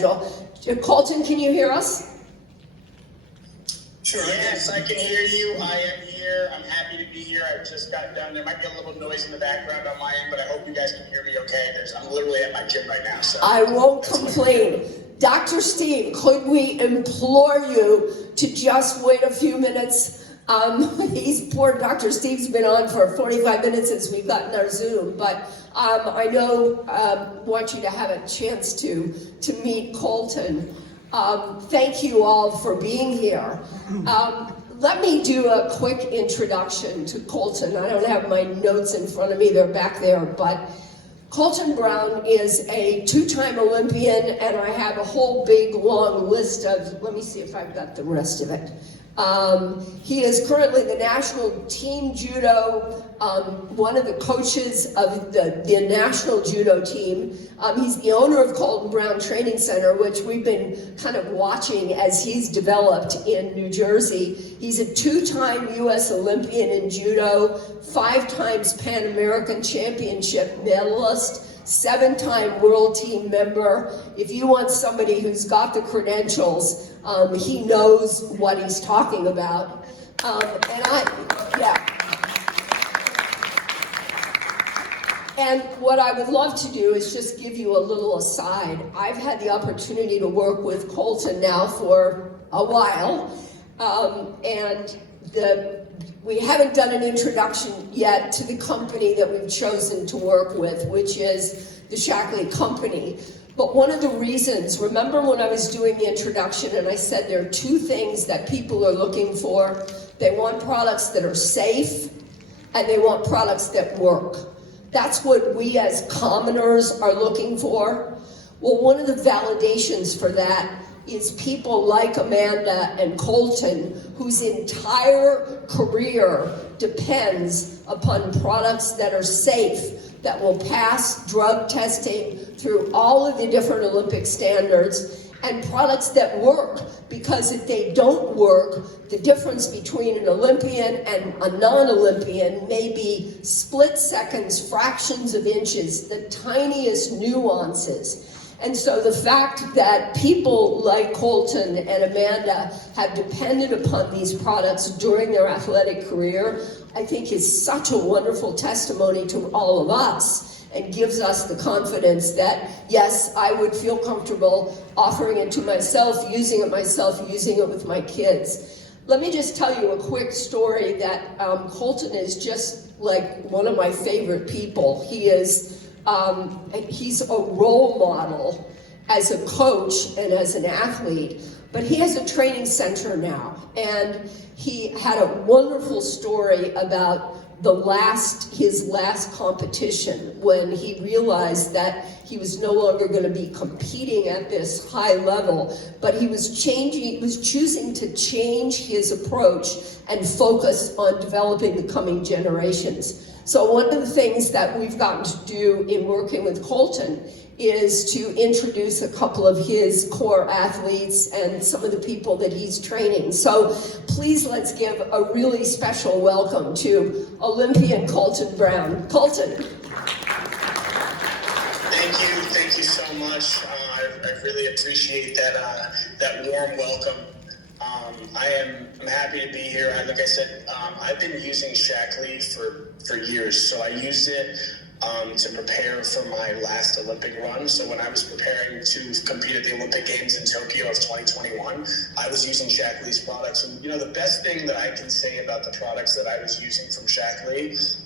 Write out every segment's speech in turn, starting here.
schedule. Colton, can you hear us? Sure. Yes, I can hear you. I am here. I'm happy to be here. I just got done. There might be a little noise in the background on my end, but I hope you guys can hear me okay. I'm literally at my gym right now. So I won't complain. Dr. Steve, could we implore you to just wait a few minutes? Poor Dr. Steve's been on for 45 minutes since we've gotten our Zoom, but I know want you to have a chance to meet Colton. Thank you all for being here. Let me do a quick introduction to Colton. I don't have my notes in front of me, they're back there, but Colton Brown is a two-time Olympian, and I have a whole big long list of, let me see if I've got the rest of it. He is currently the national team judo, one of the coaches of the national judo team. He's the owner of Colton Brown Training Center, which we've been kind of watching as he's developed in New Jersey. He's a two-time U.S. Olympian in judo, 5 times Pan American Championship medalist, 7-time world team member. If you want somebody who's got the credentials, he knows what he's talking about. And what I would love to do is just give you a little aside. I've had the opportunity to work with Colton now for a while, and we haven't done an introduction yet to the company that we've chosen to work with, which is the Shaklee company. But one of the reasons, remember when I was doing the introduction and I said there are 2 things that people are looking for? They want products that are safe, and they want products that work. That's what we as commoners are looking for. Well, one of the validations for that is people like Amanda and Colton, whose entire career depends upon products that are safe, that will pass drug testing through all of the different Olympic standards, and products that work, because if they don't work, the difference between an Olympian and a non-Olympian may be split seconds, fractions of inches, the tiniest nuances. And so the fact that people like Colton and Amanda have depended upon these products during their athletic career, I think is such a wonderful testimony to all of us, and gives us the confidence that, yes, I would feel comfortable offering it to myself, using it with my kids. Let me just tell you a quick story that Colton is just like one of my favorite people. He's a role model as a coach and as an athlete, but he has a training center now, and he had a wonderful story about his last competition, when he realized that he was no longer going to be competing at this high level, but he was choosing to change his approach and focus on developing the coming generations. So one of the things that we've gotten to do in working with Colton is to introduce a couple of his core athletes and some of the people that he's training. So please, let's give a really special welcome to Olympian Colton Brown. Colton. Thank you so much. I really appreciate that warm welcome. I'm happy to be here. Like I said, I've been using Shaklee for years. So I used it to prepare for my last Olympic run. So when I was preparing to compete at the Olympic Games in Tokyo of 2021, I was using Shaklee's products. And the best thing that I can say about the products that I was using from Shaklee,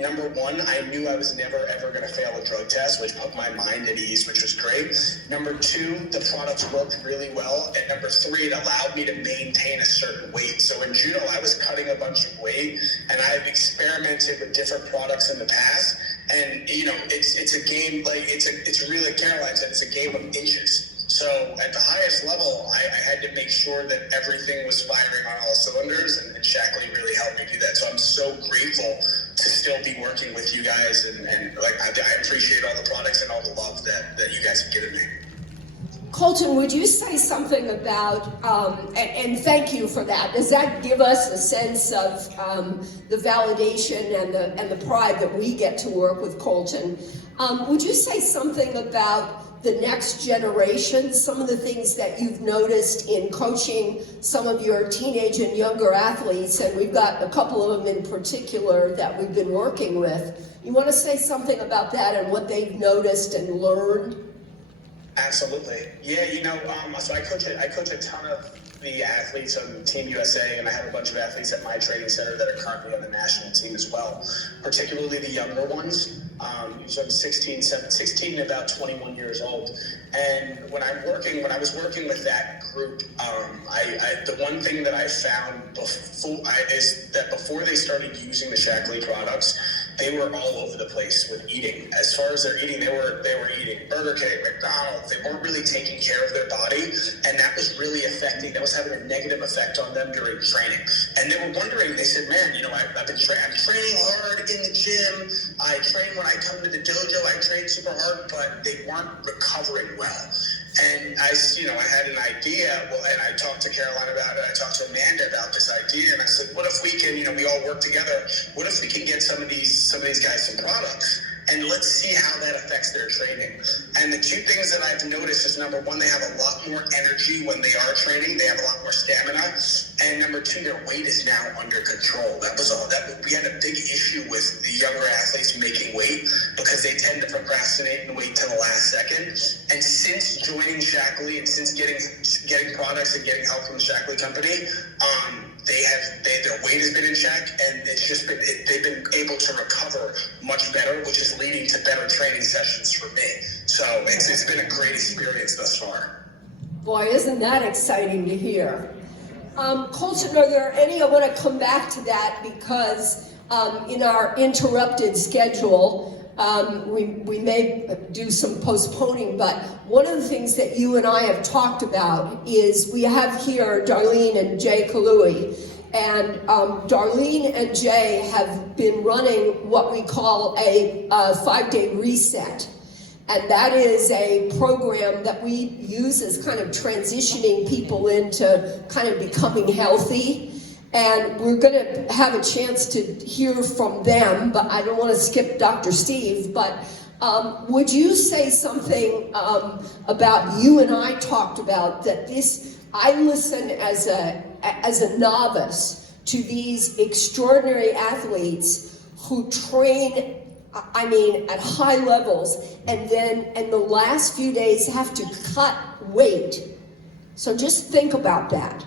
number one, I knew I was never ever going to fail a drug test, which put my mind at ease, which was great. Number 2, the products worked really well. And number 3, it allowed me to maintain a certain weight. So in judo, I was cutting a bunch of weight, and I've experimented with different products in the past. And it's a game, it's really, like Caroline said, it's a game of inches. So at the highest level, I had to make sure that everything was firing on all cylinders, and Shaklee really helped me do that. So I'm so grateful to still be working with you guys, and I appreciate all the products and all the love that you guys have given me. Colton, would you say something about, and thank you for that, does that give us a sense of the validation and the pride that we get to work with Colton? Would you say something about the next generation, some of the things that you've noticed in coaching some of your teenage and younger athletes, and we've got a couple of them in particular that we've been working with. You want to say something about that and what they've noticed and learned? Absolutely. Yeah, so I coach a ton of the athletes on Team USA, and I have a bunch of athletes at my training center that are currently on the national team as well, particularly the younger ones. So I'm 16 to about 21 years old. And when I was working with that group, the one thing that I found is that before they started using the Shaklee products, they were all over the place with eating. As far as their eating, they were eating Burger King, McDonald's. They weren't really taking care of their body, and that was really affecting. That was having a negative effect on them during training. And they were wondering. They said, "Man, I'm training hard in the gym. I train when I come to the dojo. I train super hard, but they weren't recovering well." And I had an idea, and I talked to Caroline about it. I talked to Amanda about this idea, and I said, "What if we can, we all work together? What if we can get some of these guys some products, and let's see how that affects their training?" And the two things that I've noticed is, number one, they have a lot more energy when they are training. They have a lot more stamina, and number two, their weight is now under control. That was all. We had a big issue with the younger athletes making weight because they tend to procrastinate and wait till the last second. And since joining Shaklee and since getting products and getting help from the Shaklee company, their weight has been in check, and they've been able to recover much better, which is leading to better training sessions for me. So it's been a great experience thus far. Boy, isn't that exciting to hear. Colton, are there any, I want to come back to that because in our interrupted schedule, we may do some postponing, but one of the things that you and I have talked about is we have here Darlene and Jay Kalui. And Darlene and Jay have been running what we call a 5-day reset. And that is a program that we use as kind of transitioning people into kind of becoming healthy. And we're going to have a chance to hear from them, but I don't want to skip Dr. Steve. But would you say something about, you and I talked about that I listen as a novice to these extraordinary athletes who train, at high levels, and then in the last few days have to cut weight. So just think about that.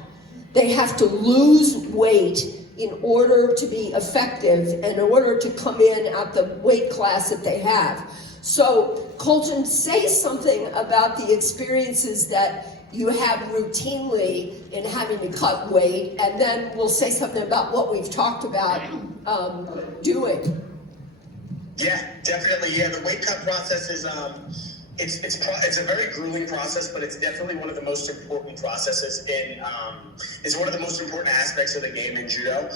They have to lose weight in order to be effective, and in order to come in at the weight class that they have. So, Colton, say something about the experiences that you have routinely in having to cut weight, and then we'll say something about what we've talked about doing. Yeah, definitely. Yeah, the weight cut process is it's a very grueling process, but it's definitely one of the most important processes it's one of the most important aspects of the game in judo.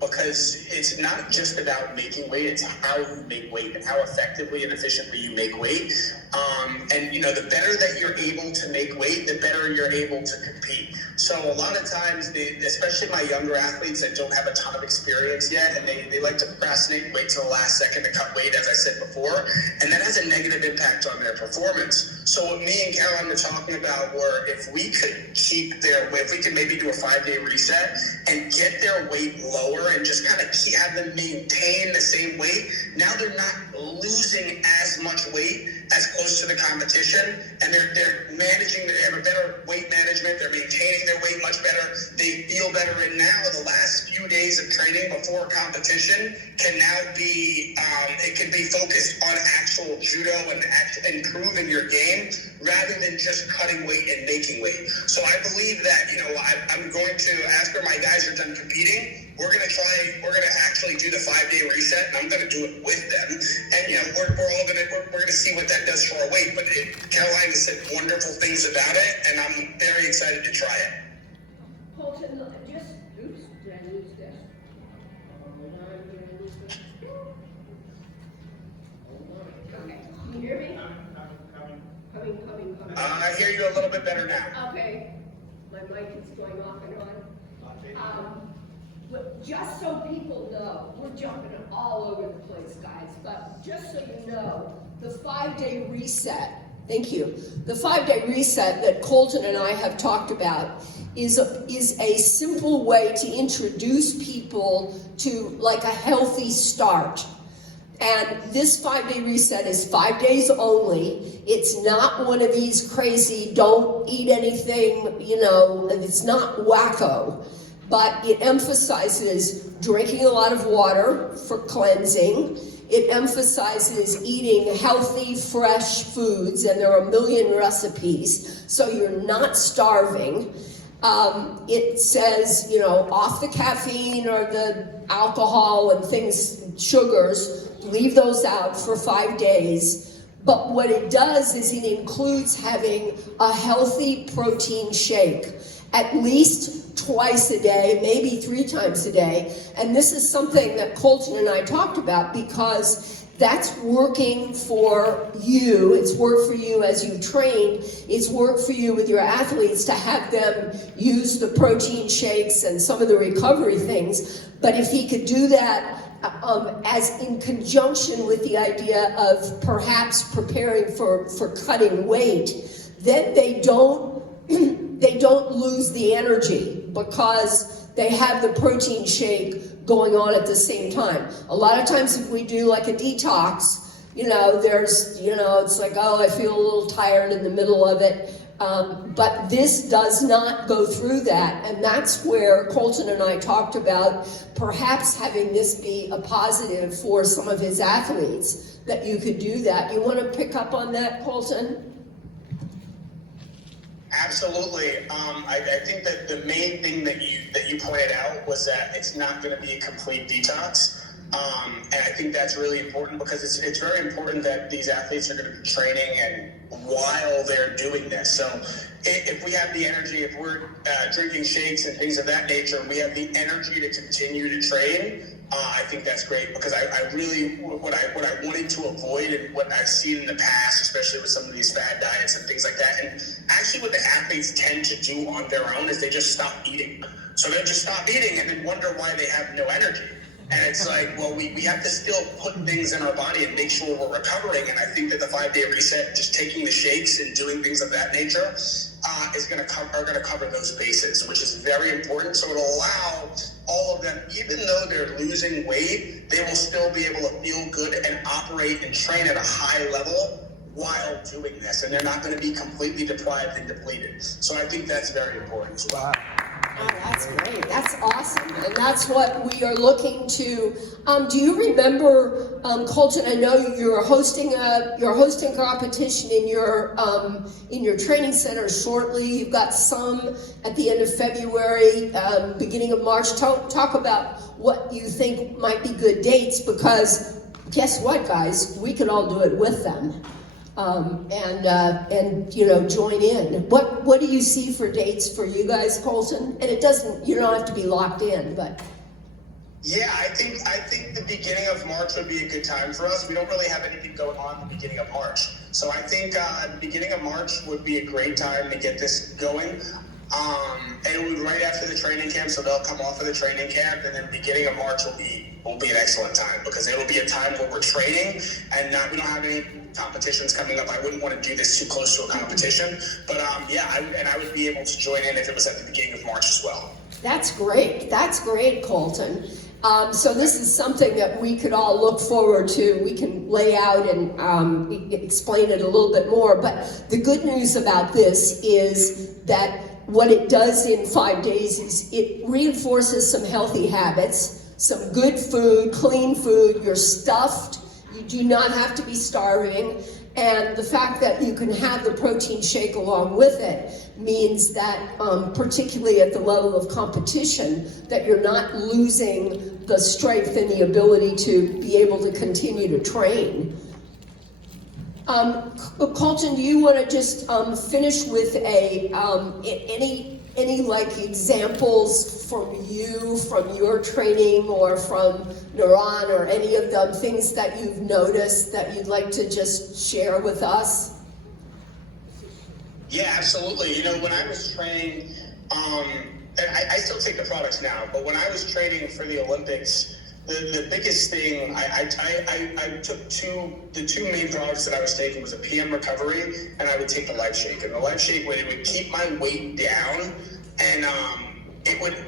Because it's not just about making weight, it's how you make weight and how effectively and efficiently you make weight. The better that you're able to make weight, the better you're able to compete. So a lot of times, especially my younger athletes that don't have a ton of experience yet, and they like to procrastinate and wait till the last second to cut weight, as I said before, and that has a negative impact on their performance. So what me and Caroline were talking about were if we could maybe do a 5-day reset and get their weight lower and just kind of have them maintain the same weight, now they're not losing as much weight as close to the competition, and they're managing, they have a better weight management, they're maintaining their weight much better, they feel better, and now the last few days of training before competition can now be, it can be focused on actual judo and improving your game rather than just cutting weight and making weight. So I believe that, I'm going to, after my guys are done competing, we're going to actually do the 5-day reset, and I'm going to do it with them. And, we're going to see what that does for our weight. But Caroline has said wonderful things about it, and I'm very excited to try it. Colton, oops, did I lose this? Hold on, did I lose this? Hold on. Okay, can you hear me? Coming. I hear you a little bit better now. Okay, my mic is going off and on. But just so people know, we're jumping all over the place, guys, but just so you know, the 5-day reset, thank you. The 5-day reset that Colton and I have talked about is a simple way to introduce people to like a healthy start. And this 5-day reset is 5 days only. It's not one of these crazy, don't eat anything, it's not wacko. But it emphasizes drinking a lot of water for cleansing. It emphasizes eating healthy, fresh foods, and there are a million recipes, so you're not starving. It says, off the caffeine or the alcohol and things, sugars, leave those out for 5 days. But what it does is it includes having a healthy protein shake, at least twice a day, maybe 3 times a day. And this is something that Colton and I talked about because that's working for you. It's worked for you as you train. It's worked for you with your athletes to have them use the protein shakes and some of the recovery things. But if he could do that as in conjunction with the idea of perhaps preparing for cutting weight, then they don't lose the energy because they have the protein shake going on at the same time. A lot of times if we do like a detox, it's like, oh, I feel a little tired in the middle of it. But this does not go through that. And that's where Colton and I talked about perhaps having this be a positive for some of his athletes, that you could do that. You want to pick up on that, Colton? Absolutely. I think that the main thing that you pointed out was that it's not going to be a complete detox. And I think that's really important because it's very important that these athletes are going to be training and while they're doing this. So if we have the energy, if we're drinking shakes and things of that nature, and we have the energy to continue to train, I think that's great because I really, what I wanted to avoid and what I've seen in the past, especially with some of these fad diets and things like that, and actually what the athletes tend to do on their own is they just stop eating. So they just stop eating and then wonder why they have no energy. And it's like, well, we have to still put things in our body and make sure we're recovering. And I think that the 5-day reset, just taking the shakes and doing things of that nature, are going to cover those bases, which is very important. So it'll allow all of them, even though they're losing weight, they will still be able to feel good and operate and train at a high level while doing this. And they're not going to be completely deprived and depleted. So I think that's very important as well. Oh, that's great. That's awesome. And that's what we are looking to. Do you remember, Colton, I know you're hosting a competition in your training center shortly. You've got some at the end of February, beginning of March. Talk about what you think might be good dates, because guess what, guys? We can all do it with them. Join in. What do you see for dates for you guys, Colton? And you don't have to be locked in, but. Yeah, I think the beginning of March would be a good time for us. We don't really have anything going on at the beginning of March. So I think the beginning of March would be a great time to get this going. And it would be right after the training camp, so they'll come off of the training camp, and then beginning of March will be an excellent time because it will be a time where we're training and we don't have any competitions coming up. I wouldn't want to do this too close to a competition, but I would be able to join in if it was at the beginning of March as well. That's great. That's great, Colton. So this is something that we could all look forward to. We can lay out and explain it a little bit more. But the good news about this is that what it does in 5 days is it reinforces some healthy habits, some good food, clean food. You're stuffed. You do not have to be starving. And the fact that you can have the protein shake along with it means that, particularly at the level of competition, that you're not losing the strength and the ability to be able to continue to train. Colton, do you want to just finish with any like examples from your training or from Naran or any of the things that you've noticed that you'd like to just share with us? Yeah, absolutely. When I was training, and I still take the products now, but when I was training for the Olympics, the biggest thing, I took the two main products that I was taking was a PM Recovery, and I would take the Life Shake. And the Life Shake would keep my weight down, and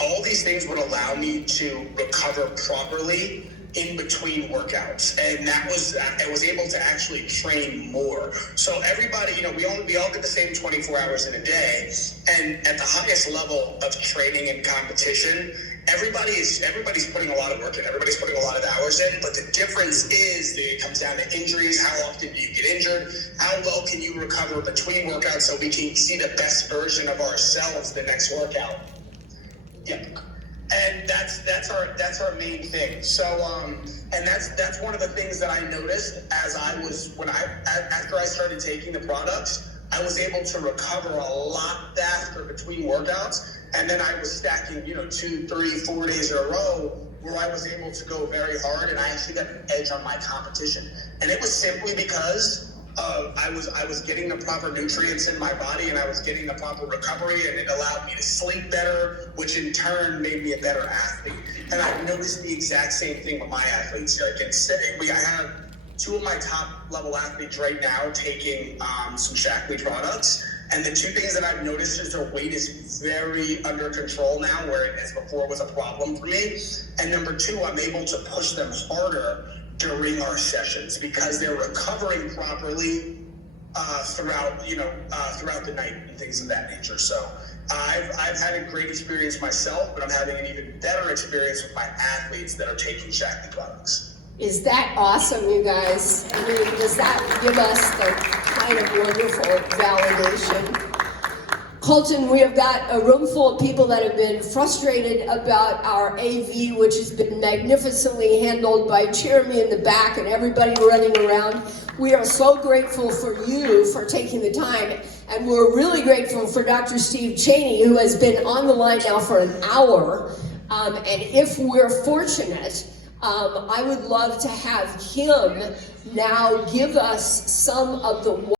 all these things would allow me to recover properly in between workouts, and I was able to actually train more. So everybody, we all get the same 24 hours in a day, and at the highest level of training and competition, everybody's putting a lot of work in, everybody's putting a lot of hours in, but the difference is that it comes down to injuries. How often do you get injured? How well can you recover between workouts so we can see the best version of ourselves the next workout? Yep. And that's our main thing. So and that's one of the things that I noticed after I started taking the products, I was able to recover a lot faster between workouts, and then I was stacking 2, 3, 4 days in a row where I was able to go very hard, and I actually got an edge on my competition. And it was simply because I was getting the proper nutrients in my body, and I was getting the proper recovery, and it allowed me to sleep better, which in turn made me a better athlete. And I've noticed the exact same thing with my athletes. I have 2 of my top level athletes right now taking some Shaklee products, and the 2 things that I've noticed is their weight is very under control now, where it as before was a problem for me. And number 2, I'm able to push them harder during our sessions because they're recovering properly throughout the night and things of that nature. So I've had a great experience myself, but I'm having an even better experience with my athletes that are taking Shaklee products. Is that awesome, you guys? I mean, does that give us the kind of wonderful validation? Colton, we have got a room full of people that have been frustrated about our AV, which has been magnificently handled by Jeremy in the back and everybody running around. We are so grateful for you for taking the time, and we're really grateful for Dr. Steve Cheney, who has been on the line now for an hour. And if we're fortunate, I would love to have him now give us some of the